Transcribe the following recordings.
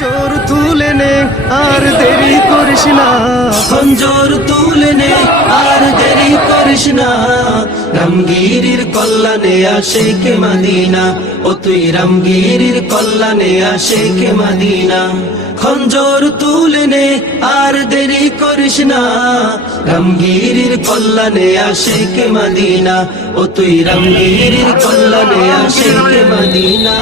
জোর তুলে নে, আর দেরি করিস না। খঞ্জর তুলে নে, আর দেরি করিস না। রামগিরির কল্যাণে আসে কে মাদিনা, ও তুই রামগিরির কল্যাণে আসে কে মাদিনা। খঞ্জর তুলে নে, আর দেরি করিস না। রামগিরির কল্যাণে আসে কে মাদিনা, ও তুই রামগিরির কল্যাণে আসে কে মাদিনা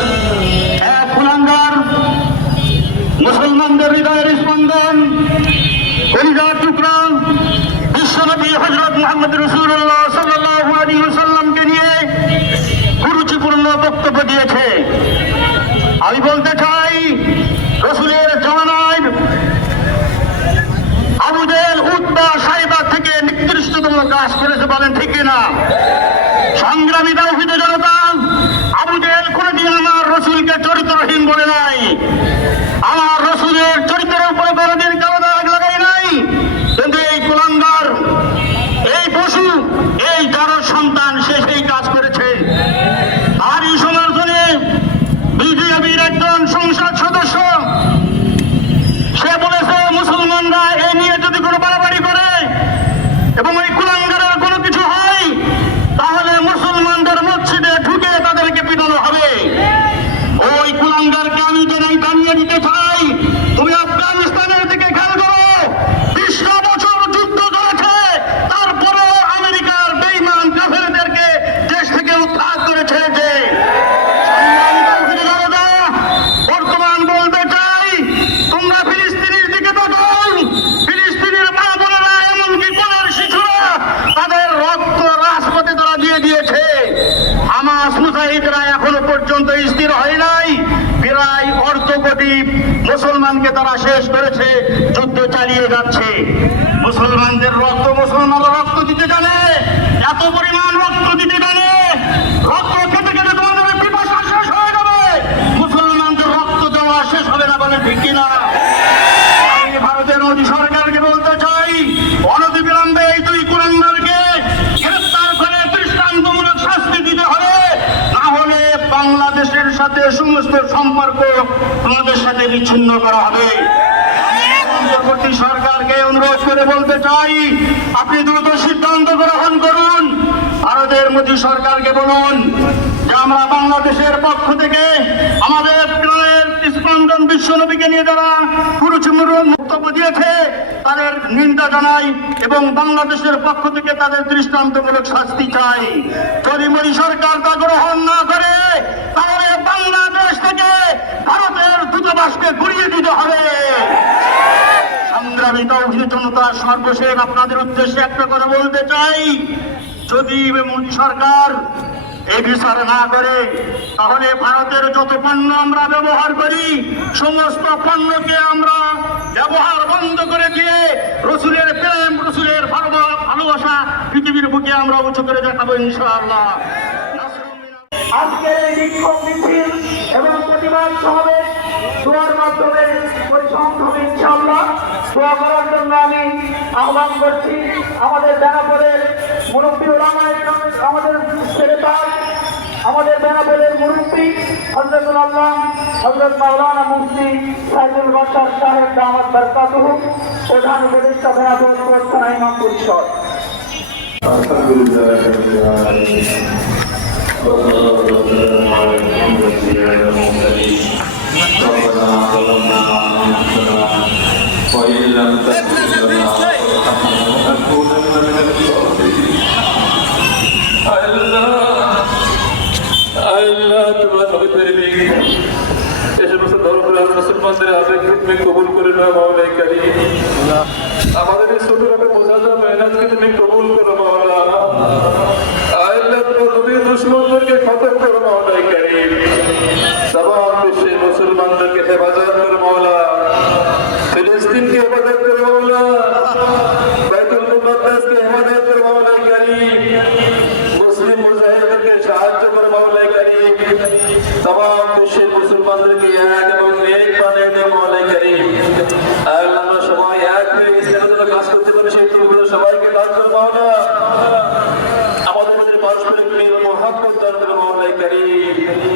নিয়ে বক্তব্য দিয়েছে। আমি বলতে চাই রসুলের জমানায় আবুদের উদ্বা সাইবা থেকে কাজ করেছে বলেন ঠিক না সংগ্রামী দাউহিদ জনতা আবু জেহেল কোনদিন আমার রসুলকে চরিত্রহীন বলে নাই আমার রসুলের চরিত্রের উপরে কোনদিন কালো দাগ লাগাই নাই কিন্তু এই কুলাঙ্গার এই পশু এই যার সন্তান সে সেই কাজ করেছে আর এই সমর্থনে বিজেপির একজন সংসদ সদস্য সে বলেছে মুসলমানরা এ নিয়ে যদি কোনো বাড়াবাড়ি করে এবং ওই কুলাঙ্গারের কোনো কিছু হয় তাহলে মুসলমানদের মসজিদে ঢুকে তাদেরকে পিটানো হবে ওই কুলাঙ্গারকে আমি জানাই জানিয়ে দিতে চাই তুমি আফগানিস্তানের দিকে খেয়াল করো বিশটা বছর যুদ্ধ চলেছে তারপরে আমেরিকার বেইমান কাফেরদেরকে দেশ থেকে উদ্ধার করেছে যে সংগ্রামী জনতা, বর্তমান বলতে চাই তোমরা ফিলিস্তিনের দিকে তাকাও ফিলিস্তিনের মা বোনেরা এমনকি কোলের শিশুরা তাদের রক্ত রাজপথে তারা দিয়ে দিয়েছে। হামাস মুজাহিদরা এখনও পর্যন্ত স্থির হয় নাই। প্রায় অর্ধ কোটি মুসলমানকে তারা শেষ করেছে, যুদ্ধ চালিয়ে যাচ্ছে। মুসলমানদের রক্ত মুসলমানরা রক্ত দিতে জানে। এত পরিমাণ রক্ত দিতে জানে রক্ত খেতে খেতে তোমাদের পিপাসা শেষ হয়ে যাবে মুসলমানদের রক্ত দেওয়া শেষ হবে না বলে ঠিক কিনা আমি ভারতের মোদী সরকারকে বলতে চাই অনতিবিলম্বে এই দুই কুলাঙ্গারকে গ্রেপ্তার করে দৃষ্টান্তমূলক শাস্তি দিতে হবে না হলে বাংলাদেশের সাথে সমস্ত সম্পর্ক আমাদের সাথে বিচ্ছিন্ন করা হবে। সরকারকে অনুরোধ করে বলতে চাই, আপনি দ্রুত সিদ্ধান্ত গ্রহণ করুন। ভারতের মোদী সরকারকে বলুন যে, আমরা বাংলাদেশের পক্ষ থেকে আমাদের প্রাণের স্পন্দন বিশ্বনবীকে নিয়ে যারা কুরুচিমুর বক্তব্য দিয়েছে, তাদের নিন্দা জানাই এবং বাংলাদেশের পক্ষ থেকে তাদের দৃষ্টান্তমূলক শাস্তি চাই। যদি মোদী সরকার তা গ্রহণ না করে, তাহলে বাংলাদেশ থেকে ভারতের দূতাবাসকে ঘুরিয়ে দিতে হবে। সংগ্রামী তৌহিদ জনতা, সর্বশেষ আপনাদের উদ্দেশ্যে একটা কথা বলতে চাই। যদি মোদী সরকার এই বিচার না করে, তাহলে ভারতের যত পণ্য আমরা ব্যবহার করি, সমস্ত পণ্যকে আমরা ব্যবহার বন্ধ করে দিয়ে রসুলের প্রেম, রসুলের ভালোবা- ভালোবাসা পৃথিবীর বুকে আমরা উঁচু করে দেখাবো ইনশাআল্লাহ। আজকে এই বিক্ষোভ মিছিল এবং প্রতিবাদ সমাবেশ দোয়ার মাধ্যমে পরিসংখ্য হবে ইনশাআল্লাহ। দোয়া করার জন্য আমি আহ্বান করছি আমাদের বেনাপোলের মুরব্বী ওলামায়ে কেরাম, আমাদের সেরেতার আমাদের বেনাপোলের মুরব্বী হজরতুল আল্লাহ হজরত মাওলানা মুফতি সাইদুল বাসার সাহেব দামাত বরকাতুহু প্রধান উপদেষ্টা বেনাপোল থানা ইমাম পরিষদ الحمد لله বিঘ্ন এ সমস্ত ধর্মপ্রাণ মুসলমানদের আবেগ তুমি কবুল করে নাও মাওলাই কারীম আমাদের এই ছোট ছোট বোঝাটা মেহনতকে তুমি কবুল করো মাওলা তোমার নবীর দুশ্মনদেরকে খতম করো মাওলাই কারীম তমাম বিশ্বের মুসলমানদেরকে হেফাজত করো মাওলা ফিলিস্তিনকে হেফাজত করো মাওলা বাইতুল মুকাদ্দাসকে হেফাজত করো মাওলাই কারীম মুসলিম মুজাহিদদেরকে সাহায্য করো। তমাম বিশ্বের মুসলমানদেরকে এক এবং এক পানের মাওলাই কারীম আল্লাহ আমরা সবাই এক হয়ে ইসলামের জন্য কাজ করতে পারি, সেই তৌফিক সবাইকে দান করব না আমাদের মধ্যে পারস্পরিক মহাব্বত দান করব মাওলাই কারীম